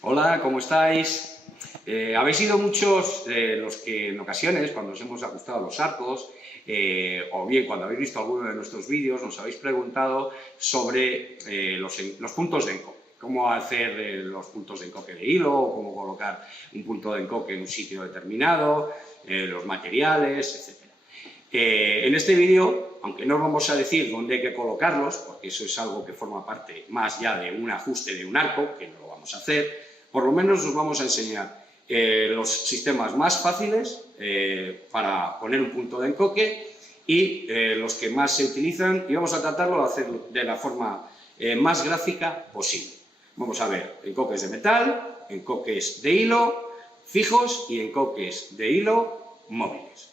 Hola, ¿cómo estáis? Habéis sido muchos los que en ocasiones, cuando os hemos ajustado los arcos, o bien cuando habéis visto alguno de nuestros vídeos, nos habéis preguntado sobre los puntos de encoque. Cómo hacer los puntos de encoque de hilo, o cómo colocar un punto de encoque en un sitio determinado, los materiales, etc. En este vídeo, aunque no os vamos a decir dónde hay que colocarlos, porque eso es algo que forma parte más ya de un ajuste de un arco, que no lo vamos a hacer, por lo menos os vamos a enseñar los sistemas más fáciles para poner un punto de encoque y los que más se utilizan, y vamos a tratarlo de hacer de la forma más gráfica posible. Vamos a ver encoques de metal, encoques de hilo fijos y encoques de hilo móviles.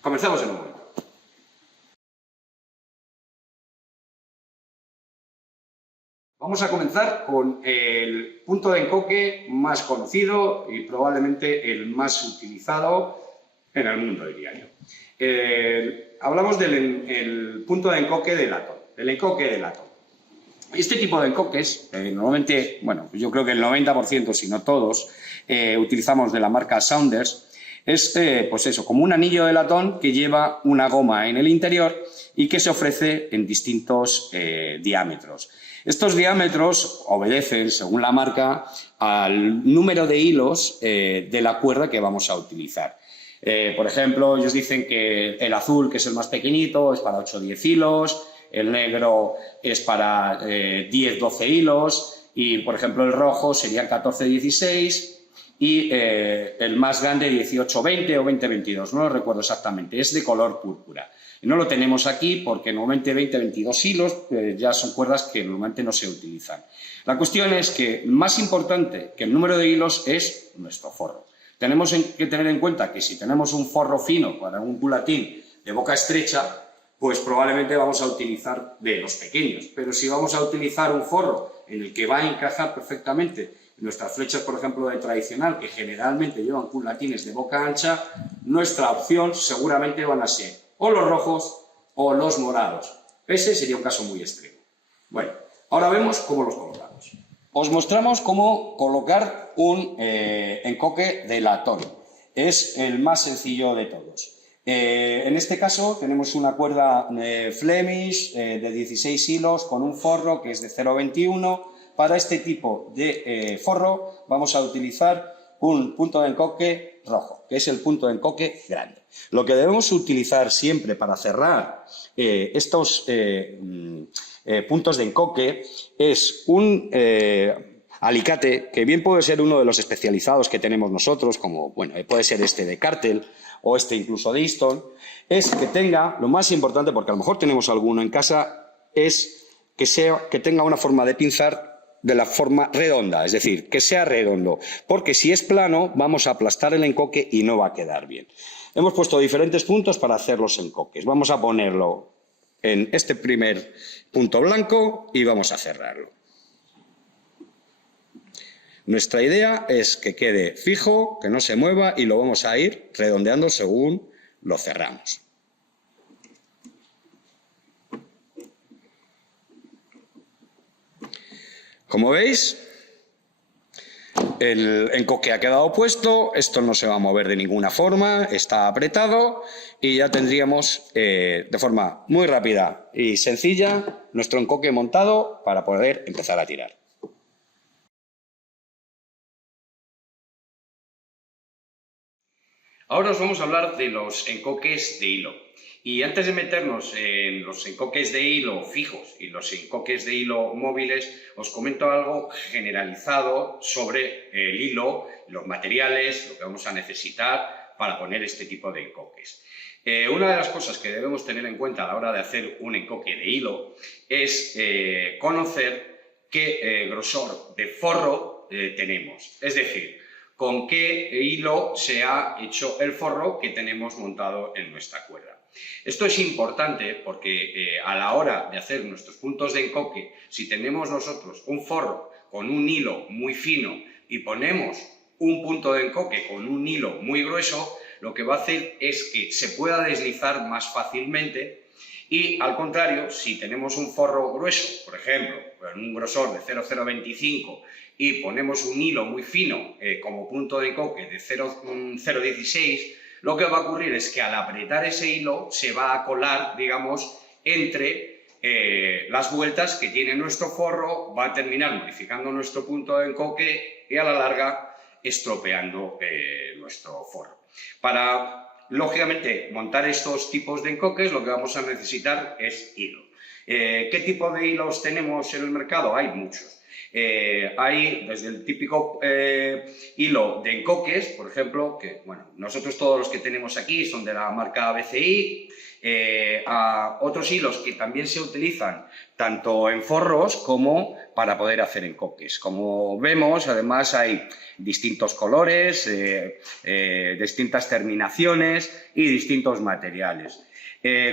Comenzamos en un momento. Vamos a comenzar con el punto de encoque más conocido y probablemente el más utilizado en el mundo diario. Hablamos del punto de encoque de latón, del encoque de latón. Este tipo de encoques, normalmente, bueno, yo creo que el 90%, si no todos, utilizamos de la marca Saunders. Es, pues eso, como un anillo de latón que lleva una goma en el interior y que se ofrece en distintos diámetros. Estos diámetros obedecen, según la marca, al número de hilos de la cuerda que vamos a utilizar. Por ejemplo, ellos dicen que el azul, que es el más pequeñito, es para 8 o 10 hilos, el negro es para 10 o 12 hilos y, por ejemplo, el rojo serían 14 o 16 y el más grande 18 o 20 o 20 o 22, no lo recuerdo exactamente, es de color púrpura. No lo tenemos aquí porque normalmente 20 o 22 hilos ya son cuerdas que normalmente no se utilizan. La cuestión es que más importante que el número de hilos es nuestro forro. Tenemos que tener en cuenta que si tenemos un forro fino para un culatín de boca estrecha, pues probablemente vamos a utilizar de los pequeños. Pero si vamos a utilizar un forro en el que va a encajar perfectamente nuestras flechas, por ejemplo, de tradicional, que generalmente llevan culatines de boca ancha, nuestra opción seguramente van a ser o los rojos o los morados. Ese sería un caso muy extremo. Bueno, ahora vemos cómo los colocamos. Os mostramos cómo colocar un encoque de latón. Es el más sencillo de todos. En este caso tenemos una cuerda Flemish de 16 hilos con un forro que es de 0,21. Para este tipo de forro vamos a utilizar un punto de encoque rojo, que es el punto de encoque grande. Lo que debemos utilizar siempre para cerrar estos puntos de encoque es un alicate, que bien puede ser uno de los especializados que tenemos nosotros, como bueno, puede ser este de Cartel o este incluso de Easton, es que tenga, lo más importante, porque a lo mejor tenemos alguno en casa, es que tenga una forma de pinzar de la forma redonda, es decir, que sea redondo, porque si es plano vamos a aplastar el encoque y no va a quedar bien. Hemos puesto diferentes puntos para hacer los encoques. Vamos a ponerlo en este primer punto blanco y vamos a cerrarlo. Nuestra idea es que quede fijo, que no se mueva y lo vamos a ir redondeando según lo cerramos. Como veis, el encoque ha quedado puesto, esto no se va a mover de ninguna forma, está apretado y ya tendríamos de forma muy rápida y sencilla nuestro encoque montado para poder empezar a tirar. Ahora os vamos a hablar de los encoques de hilo. Y antes de meternos en los encoques de hilo fijos y los encoques de hilo móviles, os comento algo generalizado sobre el hilo, los materiales, lo que vamos a necesitar para poner este tipo de encoques. Una de las cosas que debemos tener en cuenta a la hora de hacer un encoque de hilo es conocer qué grosor de forro tenemos. Es decir, con qué hilo se ha hecho el forro que tenemos montado en nuestra cuerda. Esto es importante porque a la hora de hacer nuestros puntos de encoque, si tenemos nosotros un forro con un hilo muy fino y ponemos un punto de encoque con un hilo muy grueso, lo que va a hacer es que se pueda deslizar más fácilmente Y al contrario, si tenemos un forro grueso, por ejemplo, con un grosor de 0,025 y ponemos un hilo muy fino como punto de encoque de 0,16, lo que va a ocurrir es que al apretar ese hilo se va a colar, digamos, entre las vueltas que tiene nuestro forro, va a terminar modificando nuestro punto de encoque y a la larga estropeando nuestro forro. Para, lógicamente, montar estos tipos de encoques lo que vamos a necesitar es hilo. ¿Qué tipo de hilos tenemos en el mercado? Hay muchos. Hay desde el típico hilo de encoques, por ejemplo, que bueno, nosotros todos los que tenemos aquí son de la marca BCI, a otros hilos que también se utilizan tanto en forros como para poder hacer encoques. Como vemos, además hay distintos colores, distintas terminaciones y distintos materiales.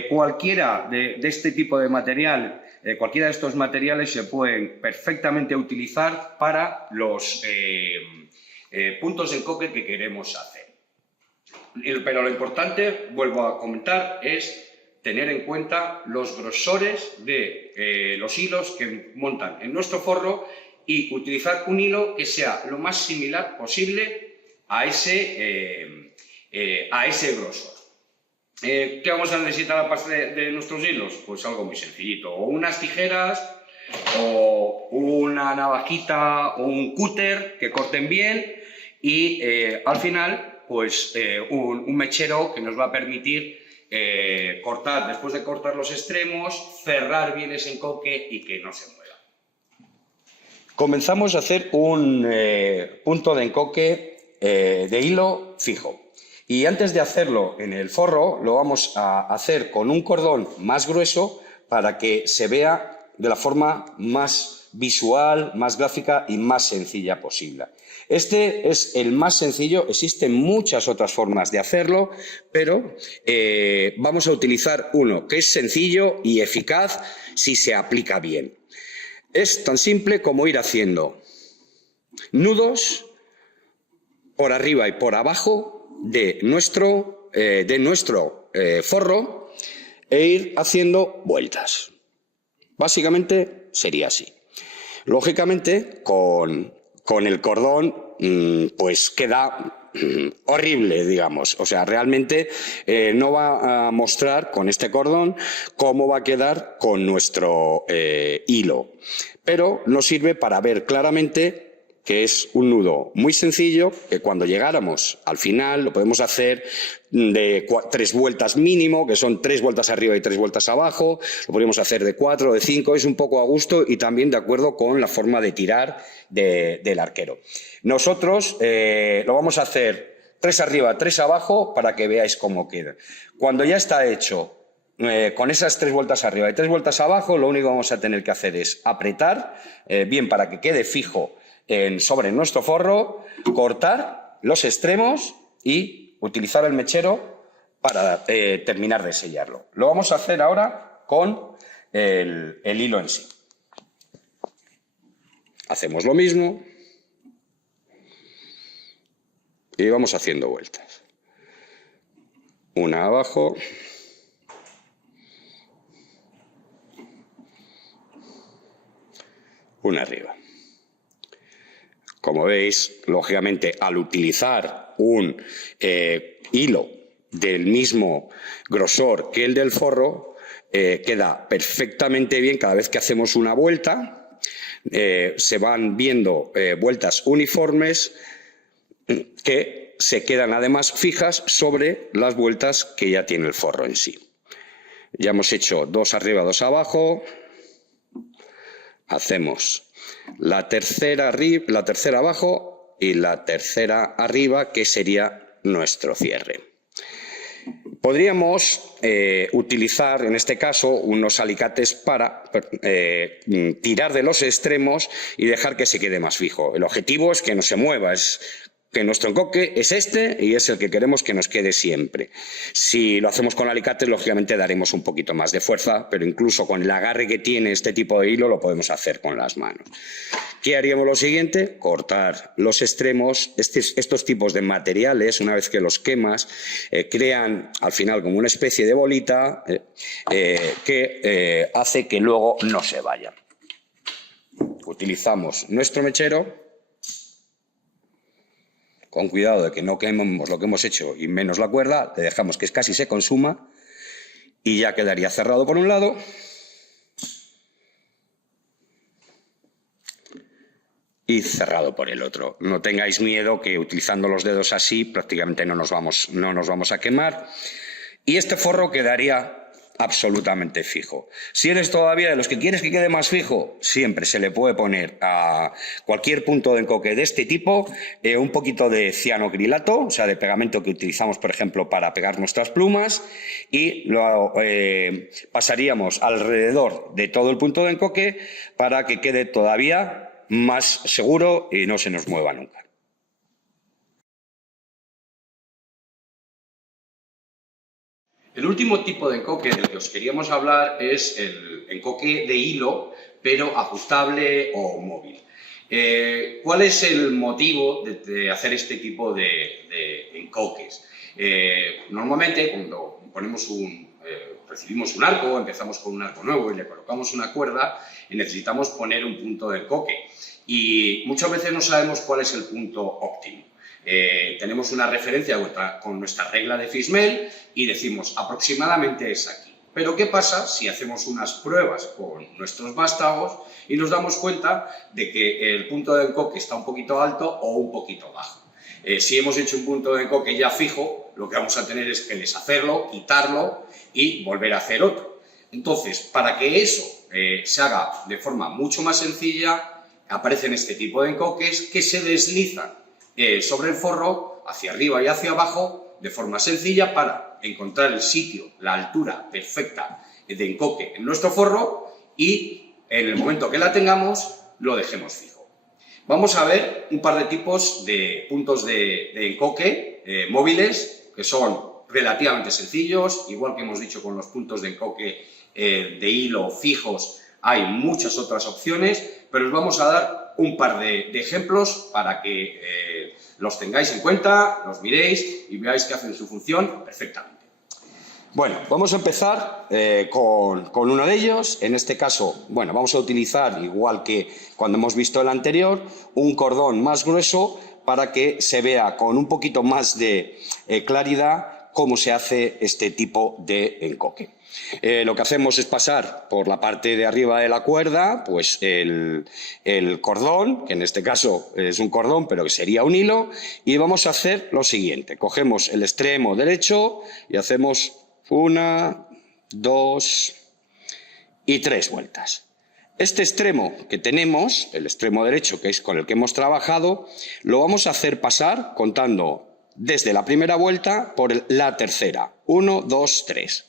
Cualquiera de este tipo de material, cualquiera de estos materiales se pueden perfectamente utilizar para los puntos de encoque que queremos hacer. Pero lo importante, vuelvo a comentar, es tener en cuenta los grosores de los hilos que montan en nuestro forro y utilizar un hilo que sea lo más similar posible a ese grosor. ¿Qué vamos a necesitar aparte de nuestros hilos? Pues algo muy sencillito, o unas tijeras, o una navajita, o un cúter que corten bien y al final pues un mechero que nos va a permitir cortar, después de cortar los extremos, cerrar bien ese encoque y que no se mueva. Comenzamos a hacer un punto de encoque de hilo fijo. Y antes de hacerlo en el forro, lo vamos a hacer con un cordón más grueso para que se vea de la forma más visual, más gráfica y más sencilla posible. Este es el más sencillo, existen muchas otras formas de hacerlo, pero vamos a utilizar uno que es sencillo y eficaz si se aplica bien. Es tan simple como ir haciendo nudos por arriba y por abajo de nuestro forro e ir haciendo vueltas. Básicamente sería así. Lógicamente, con el cordón, pues queda horrible, digamos. O sea, realmente no va a mostrar con este cordón cómo va a quedar con nuestro hilo. Pero nos sirve para ver claramente que es un nudo muy sencillo, que cuando llegáramos al final lo podemos hacer de 3 vueltas mínimo, que son 3 vueltas arriba y 3 vueltas abajo, lo podríamos hacer de 4 o de 5, es un poco a gusto y también de acuerdo con la forma de tirar del arquero. Nosotros lo vamos a hacer 3 arriba, 3 abajo para que veáis cómo queda. Cuando ya está hecho con esas 3 vueltas arriba y 3 vueltas abajo, lo único que vamos a tener que hacer es apretar bien para que quede fijo sobre nuestro forro, cortar los extremos y utilizar el mechero para terminar de sellarlo. Lo vamos a hacer ahora con el hilo en sí. Hacemos lo mismo y vamos haciendo vueltas. Una abajo, una arriba. Como veis, lógicamente, al utilizar un hilo del mismo grosor que el del forro, queda perfectamente bien cada vez que hacemos una vuelta. Se van viendo vueltas uniformes que se quedan además fijas sobre las vueltas que ya tiene el forro en sí. Ya hemos hecho 2 arriba, 2 abajo. Hacemos la tercera abajo y la tercera arriba, que sería nuestro cierre. Podríamos utilizar, en este caso, unos alicates para tirar de los extremos y dejar que se quede más fijo. El objetivo es que no se mueva, es que nuestro encoque es este y es el que queremos que nos quede siempre. Si lo hacemos con alicates, lógicamente daremos un poquito más de fuerza, pero incluso con el agarre que tiene este tipo de hilo lo podemos hacer con las manos. ¿Qué haríamos lo siguiente? Cortar los extremos. Estos tipos de materiales, una vez que los quemas, crean al final como una especie de bolita que hace que luego no se vayan. Utilizamos nuestro mechero, con cuidado de que no quememos lo que hemos hecho y menos la cuerda, le dejamos que casi se consuma y ya quedaría cerrado por un lado. Y cerrado por el otro. No tengáis miedo que utilizando los dedos así prácticamente no nos vamos a quemar. Y este forro quedaría absolutamente fijo. Si eres todavía de los que quieres que quede más fijo, siempre se le puede poner a cualquier punto de encoque de este tipo un poquito de cianocrilato, o sea, de pegamento que utilizamos, por ejemplo, para pegar nuestras plumas, y lo pasaríamos alrededor de todo el punto de encoque para que quede todavía más seguro y no se nos mueva nunca. El último tipo de encoque del que os queríamos hablar es el encoque de hilo, pero ajustable o móvil. ¿Cuál es el motivo de hacer este tipo de encoques? Normalmente, cuando recibimos un arco, empezamos con un arco nuevo y le colocamos una cuerda, necesitamos poner un punto de encoque. Y muchas veces no sabemos cuál es el punto óptimo. Tenemos una referencia con nuestra regla de Fismel y decimos aproximadamente es aquí. Pero ¿qué pasa si hacemos unas pruebas con nuestros vástagos y nos damos cuenta de que el punto de encoque está un poquito alto o un poquito bajo? Si hemos hecho un punto de encoque ya fijo, lo que vamos a tener es que deshacerlo, quitarlo y volver a hacer otro. Entonces, para que eso se haga de forma mucho más sencilla, aparecen este tipo de encoques que se deslizan sobre el forro, hacia arriba y hacia abajo, de forma sencilla para encontrar el sitio, la altura perfecta de encoque en nuestro forro y en el momento que la tengamos, lo dejemos fijo. Vamos a ver un par de tipos de puntos de encoque móviles que son relativamente sencillos, igual que hemos dicho con los puntos de encoque de hilo fijos, hay muchas otras opciones, pero os vamos a dar un par de ejemplos para que los tengáis en cuenta, los miréis y veáis que hacen su función perfectamente. Bueno, vamos a empezar con uno de ellos. En este caso, bueno, vamos a utilizar, igual que cuando hemos visto el anterior, un cordón más grueso para que se vea con un poquito más de claridad cómo se hace este tipo de encoque. Lo que hacemos es pasar por la parte de arriba de la cuerda, pues el cordón, que en este caso es un cordón, pero que sería un hilo, y vamos a hacer lo siguiente. Cogemos el extremo derecho y hacemos 1, 2 y 3 vueltas. Este extremo que tenemos, el extremo derecho, que es con el que hemos trabajado, lo vamos a hacer pasar contando desde la primera vuelta por la tercera. 1, 2, 3.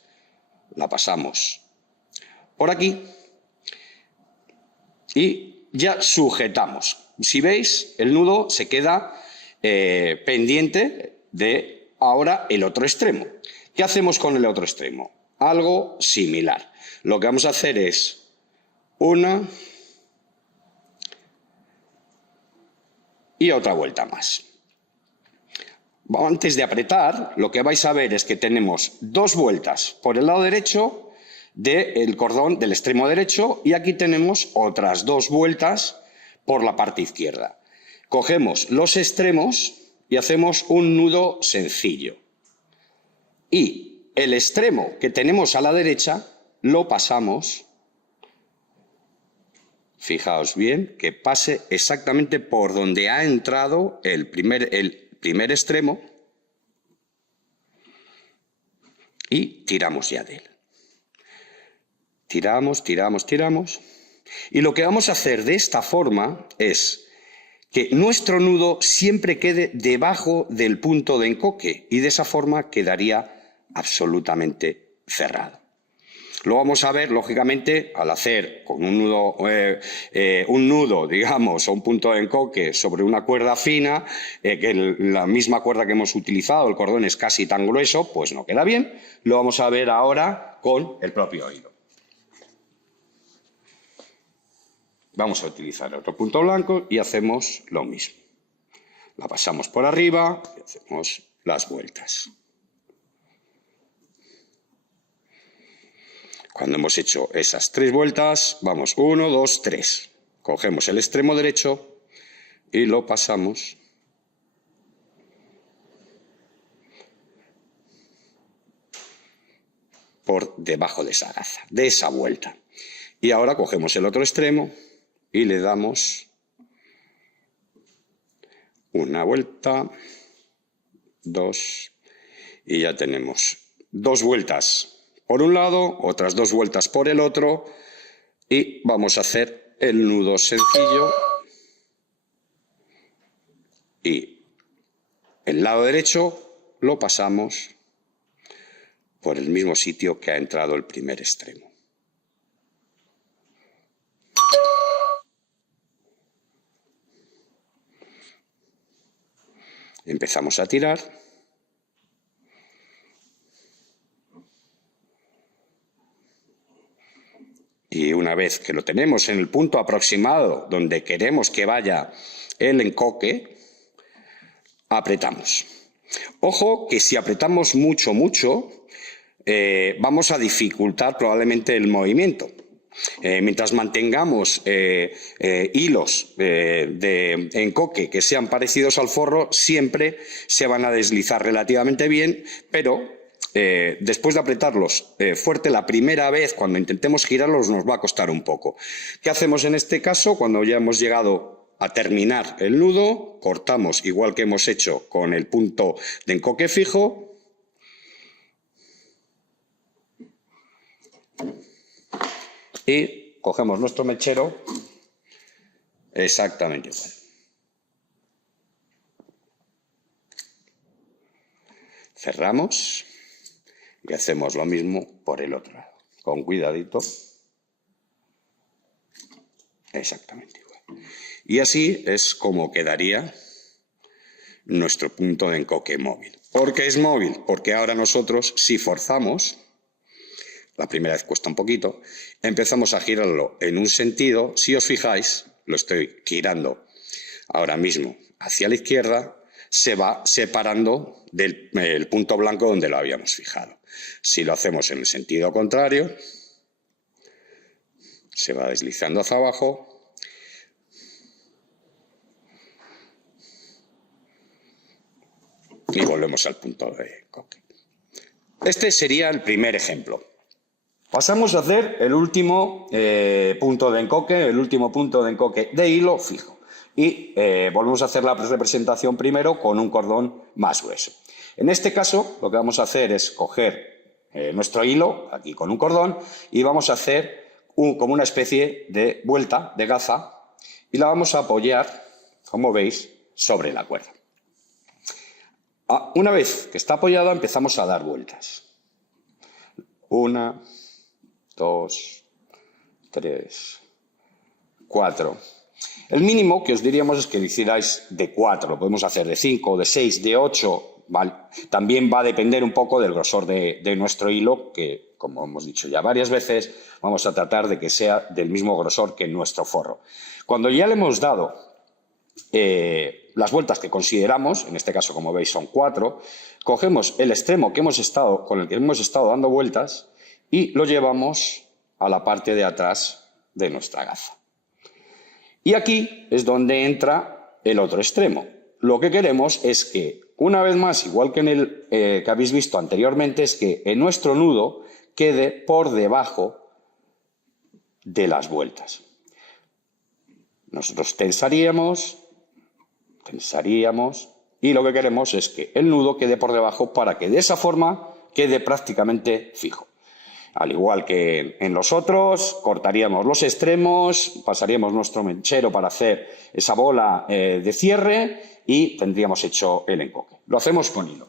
La pasamos por aquí y ya sujetamos. Si veis, el nudo se queda pendiente de ahora el otro extremo. ¿Qué hacemos con el otro extremo? Algo similar. Lo que vamos a hacer es una y otra vuelta más. Antes de apretar, lo que vais a ver es que tenemos 2 vueltas por el lado derecho del cordón del extremo derecho y aquí tenemos otras 2 vueltas por la parte izquierda. Cogemos los extremos y hacemos un nudo sencillo. Y el extremo que tenemos a la derecha lo pasamos, fijaos bien, que pase exactamente por donde ha entrado el primer extremo y tiramos ya de él. Tiramos, tiramos, tiramos. Y lo que vamos a hacer de esta forma es que nuestro nudo siempre quede debajo del punto de encoque y de esa forma quedaría absolutamente cerrado. Lo vamos a ver, lógicamente, al hacer con un nudo, digamos, o un punto de encoque sobre una cuerda fina, que la misma cuerda que hemos utilizado, el cordón es casi tan grueso, pues no queda bien. Lo vamos a ver ahora con el propio hilo. Vamos a utilizar otro punto blanco y hacemos lo mismo. La pasamos por arriba y hacemos las vueltas. Cuando hemos hecho esas 3 vueltas, vamos 1, 2, 3. Cogemos el extremo derecho y lo pasamos por debajo de esa gaza, de esa vuelta. Y ahora cogemos el otro extremo y le damos una vuelta, 2, y ya tenemos 2 vueltas por un lado, otras 2 vueltas por el otro, y vamos a hacer el nudo sencillo. Y el lado derecho lo pasamos por el mismo sitio que ha entrado el primer extremo. Empezamos a tirar. Y una vez que lo tenemos en el punto aproximado donde queremos que vaya el encoque, apretamos. Ojo que si apretamos mucho, vamos a dificultar probablemente el movimiento. Mientras mantengamos hilos de encoque que sean parecidos al forro, siempre se van a deslizar relativamente bien, pero después de apretarlos fuerte la primera vez, cuando intentemos girarlos nos va a costar un poco. ¿Qué hacemos en este caso? Cuando ya hemos llegado a terminar el nudo, cortamos igual que hemos hecho con el punto de encoque fijo y cogemos nuestro mechero exactamente igual. Cerramos y hacemos lo mismo por el otro lado, con cuidadito. Exactamente igual. Y así es como quedaría nuestro punto de encoque móvil. ¿Por qué es móvil? Porque ahora nosotros, si forzamos, la primera vez cuesta un poquito, empezamos a girarlo en un sentido. Si os fijáis, lo estoy girando ahora mismo hacia la izquierda, se va separando del punto blanco donde lo habíamos fijado. Si lo hacemos en el sentido contrario, se va deslizando hacia abajo y volvemos al punto de encoque. Este sería el primer ejemplo. Pasamos a hacer el último punto de encoque, el último punto de encoque de hilo fijo. Y volvemos a hacer la representación primero con un cordón más grueso. En este caso, lo que vamos a hacer es coger nuestro hilo, aquí con un cordón, y vamos a hacer como una especie de vuelta de gaza y la vamos a apoyar, como veis, sobre la cuerda. Una vez que está apoyada, empezamos a dar vueltas. 1, 2, 3, 4. El mínimo que os diríamos es que lo hicierais de 4. Lo podemos hacer de 5, de 6, de 8. ¿Vale? También va a depender un poco del grosor de nuestro hilo, que, como hemos dicho ya varias veces, vamos a tratar de que sea del mismo grosor que nuestro forro. Cuando ya le hemos dado las vueltas que consideramos, en este caso, como veis, son 4, cogemos el extremo con el que hemos estado dando vueltas y lo llevamos a la parte de atrás de nuestra gaza. Y aquí es donde entra el otro extremo. Lo que queremos es que, una vez más, igual que en el que habéis visto anteriormente, es que en nuestro nudo quede por debajo de las vueltas. Nosotros tensaríamos, y lo que queremos es que el nudo quede por debajo para que de esa forma quede prácticamente fijo. Al igual que en los otros, cortaríamos los extremos, pasaríamos nuestro mechero para hacer esa bola de cierre y tendríamos hecho el encoque. Lo hacemos con hilo.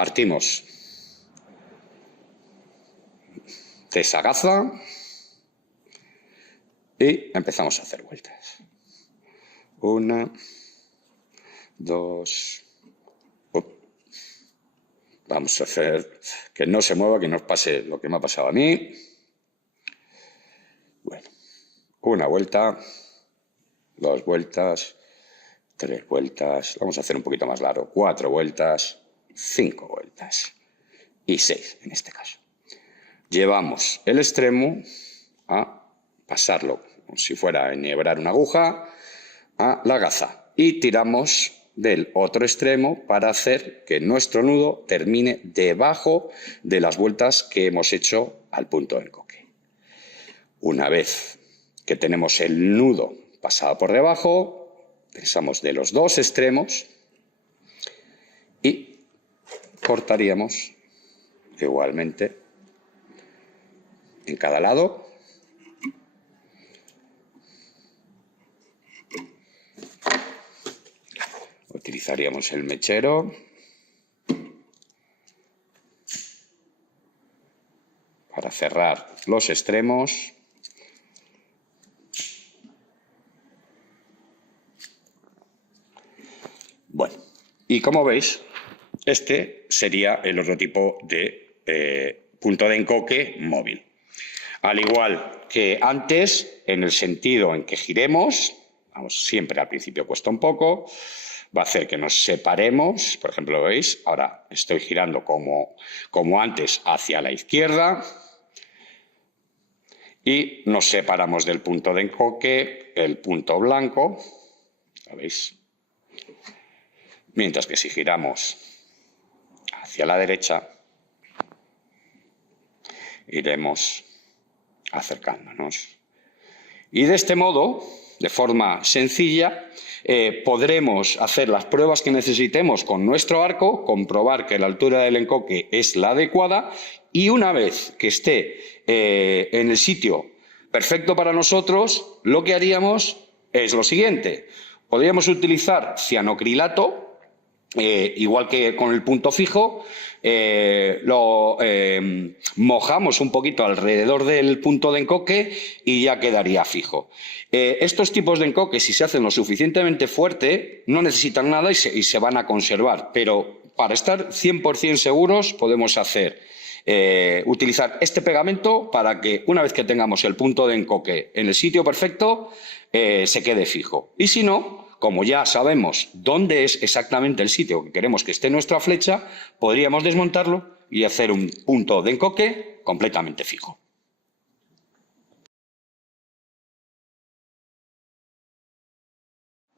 partimos de esa gaza y empezamos a hacer vueltas. 1, 2. Vamos a hacer que no se mueva, que no os pase lo que me ha pasado a mí. Bueno, 1 vuelta, 2 vueltas, 3 vueltas, vamos a hacer un poquito más largo, 4 vueltas, 5 vueltas y 6 en este caso. Llevamos el extremo a pasarlo, como si fuera a enhebrar una aguja, a la gaza y tiramos del otro extremo para hacer que nuestro nudo termine debajo de las vueltas que hemos hecho al punto de encoque. Una vez que tenemos el nudo pasado por debajo, tensamos de los 2 extremos y cortaríamos igualmente en cada lado. Utilizaríamos el mechero para cerrar los extremos. Bueno, y como veis, este sería el otro tipo de punto de encoque móvil. Al igual que antes, en el sentido en que giremos, vamos, siempre al principio cuesta un poco, va a hacer que nos separemos, por ejemplo, ¿lo veis? Ahora estoy girando como antes hacia la izquierda y nos separamos del punto de encoque, el punto blanco, ¿lo veis? Mientras que si giramos hacia la derecha, iremos acercándonos. Y de este modo, de forma sencilla, podremos hacer las pruebas que necesitemos con nuestro arco, comprobar que la altura del encoque es la adecuada y una vez que esté en el sitio perfecto para nosotros, lo que haríamos es lo siguiente. Podríamos utilizar cianocrilato, igual que con el punto fijo, lo mojamos un poquito alrededor del punto de encoque y ya quedaría fijo. Estos tipos de encoque, si se hacen lo suficientemente fuerte, no necesitan nada y se van a conservar, pero para estar 100% seguros podemos utilizar este pegamento para que una vez que tengamos el punto de encoque en el sitio perfecto, se quede fijo. Y si no, como ya sabemos dónde es exactamente el sitio que queremos que esté nuestra flecha, podríamos desmontarlo y hacer un punto de encoque completamente fijo.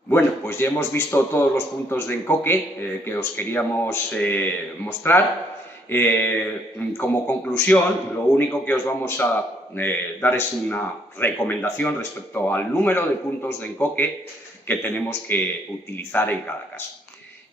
Bueno, pues ya hemos visto todos los puntos de encoque que os queríamos mostrar. Como conclusión, lo único que os vamos a dar es una recomendación respecto al número de puntos de encoque que tenemos que utilizar en cada caso.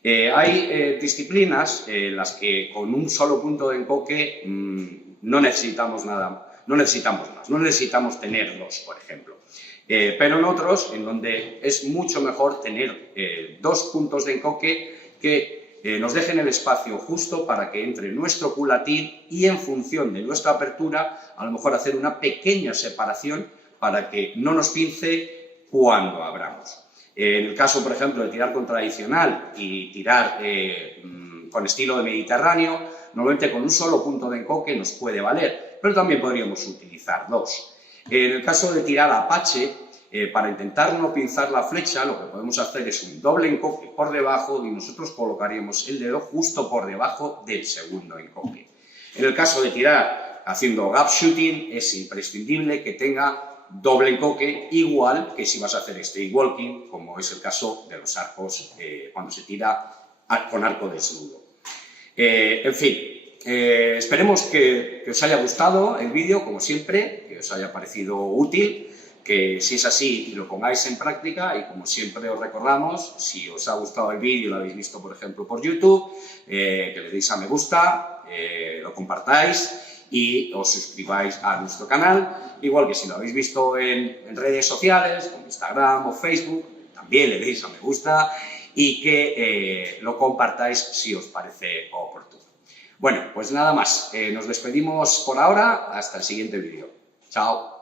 Hay disciplinas en las que con un solo punto de encoque no necesitamos nada, no necesitamos más, no necesitamos tener 2, por ejemplo. Pero en otros, en donde es mucho mejor tener 2 puntos de encoque que nos dejen el espacio justo para que entre nuestro culatín y en función de nuestra apertura, a lo mejor hacer una pequeña separación para que no nos pince cuando abramos. En el caso, por ejemplo, de tirar con tradicional y tirar con estilo de Mediterráneo, normalmente con un solo punto de encoque nos puede valer, pero también podríamos utilizar 2. En el caso de tirar Apache, para intentar no pinzar la flecha, lo que podemos hacer es un doble encoque por debajo y nosotros colocaríamos el dedo justo por debajo del segundo encoque. En el caso de tirar haciendo gap shooting, es imprescindible que tenga doble encoque, igual que si vas a hacer straight walking, como es el caso de los arcos cuando se tira con arco desnudo. En fin, esperemos que os haya gustado el vídeo, como siempre, que os haya parecido útil, que si es así lo pongáis en práctica y como siempre os recordamos, si os ha gustado el vídeo, lo habéis visto por ejemplo por YouTube, que le deis a me gusta, lo compartáis y os suscribáis a nuestro canal, igual que si lo habéis visto en redes sociales, como Instagram o Facebook, también le deis a me gusta y que lo compartáis si os parece oportuno. Bueno, pues nada más. Nos despedimos por ahora. Hasta el siguiente vídeo. Chao.